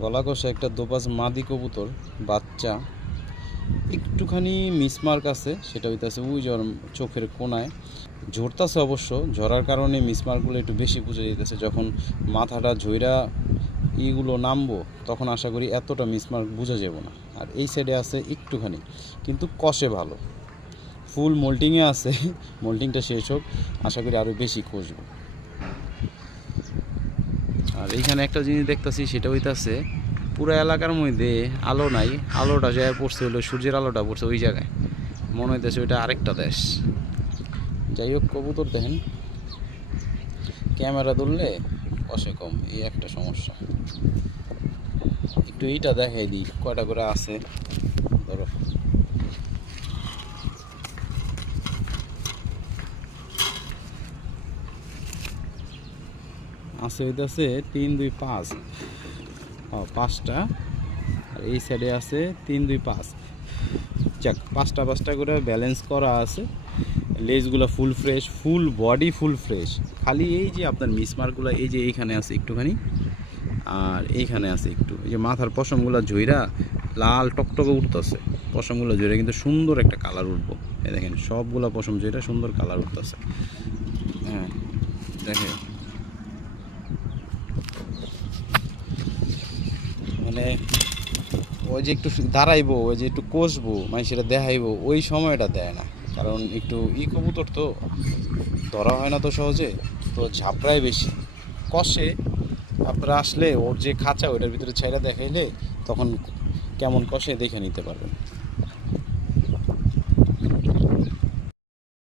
গলা কষা একটা দোপাজ মাদি কবুতর, বাচ্চা। একটুখানি মিসমার্ক আছে, সেটা হইতাছে ওই জ্বর চোখের কোনায়। ঝরতাছে অবশ্য, ঝরার কারণে মিসমার্কগুলো একটু বেশি বুঝে যেতেছে। যখন মাথাটা ঝইরা ইগুলো নামবো, তখন আশা করি এতটা মিসমার্ক বোঝা যাব না। আর এই সাইডে আছে একটুখানি, কিন্তু কষে ভালো। ফুল মোল্টিংয়ে আছে মোল্টিংটা শেষ হোক, আশা করি আরও বেশি কষবো। এইখানে একটা জিনিস দেখতেছি, সেটা হইতাছে, পুরো এলাকার মধ্যে আলো নাই, আলোটা যায় পড়ছে হলো, সূর্যের আলোটা পড়ছে ওই জায়গায়। মনে হইতেছে ওইটা আরেকটা দেশ। যাই হোক, কবুতর দেখেন। ক্যামেরা ধরলে অসে কম, এই একটা সমস্যা। একটু এইটা দেখাই দিই, কয়টা করে আছে ধরো আছে হইতাছে তিন, দুই, পাঁচ। পাঁচটা। আর এই সাইডে আছে তিন, দুই, পাঁচ। যাক, পাঁচটা পাঁচটা করে ব্যালেন্স করা আছে। লেজগুলো full fresh full body full fresh খালি এই যে আপনার মিসমার্কগুলো এই যে এইখানে আছে একটুখানি, আর এইখানে আছে একটু। এই যে মাথার পশমগুলো ঝইরা লাল টকটকে উঠতেছে। পশমগুলো ঝইরা কিন্তু সুন্দর একটা কালার উঠবো। এই দেখেন, সবগুলা পশম ঝইরা সুন্দর কালার উঠতেছে। হ্যাঁ দেখেন। মানে ওই যে একটু দাঁড়াইবো, ওই যে একটু কষবো মানে সেটা দেখাইবো, ওই সময়টা দেয় না। কারণ একটু ই কবুতর তো, ধরা হয় না তো সহজে, তো ঝাপড়ায় বেশি। কষে আপনারা আসলে ওর যে খাঁচা, ওইটার ভিতরে ছাইরা দেখাইলে তখন কেমন কষে দেখে নিতে পারবেন।